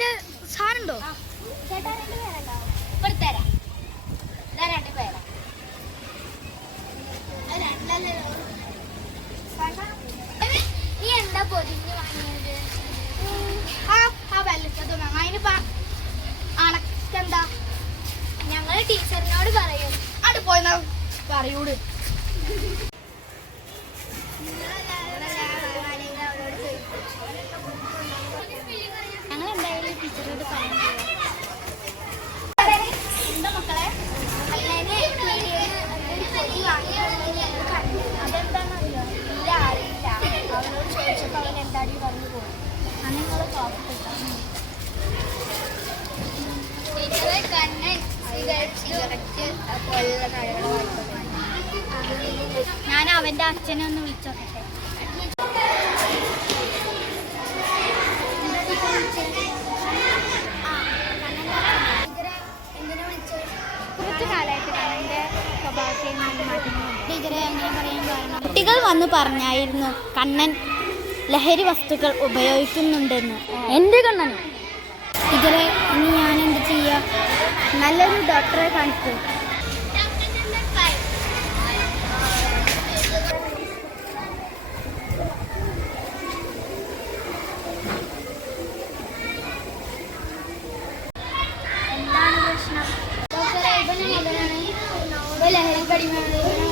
മറ്റേ സാധനം ഉണ്ടോ ചേട്ടാ രണ്ട് പേരുണ്ടാവും ഇപ്പൊ തരാം. ഇതാ രണ്ട് പേരാ. നീ എന്താ പൊതിഞ്ഞ് വാങ്ങിയത്? ആ ആ വെള്ളത്തത് അതിനിപ്പോ അണക്കെന്താ? ഞങ്ങൾ ടീച്ചറിനോട് പറയും. അവിടെ പോയി പറയൂട്. എന്താ മക്കളെ ഇല്ല അവനോട് ചോദിച്ചപ്പോൾ എന്താടി പറഞ്ഞു ഞാൻ അവന്റെ അച്ഛനെ ഒന്ന് വിളിച്ചോട്ടെ ടീച്ചറെ അങ്ങനെ പറയാൻ കാരണം കുട്ടികൾ വന്ന് പറഞ്ഞായിരുന്നു കണ്ണൻ ലഹരി വസ്തുക്കൾ ഉപയോഗിക്കുന്നുണ്ടെന്ന്. എന്റെ കണ്ണൻ ടീച്ചറെ ഇനി ഞാൻ എന്ത് ചെയ്യാം? നല്ലൊരു ഡോക്ടറെ കാണിക്കൂ. 頑張ります。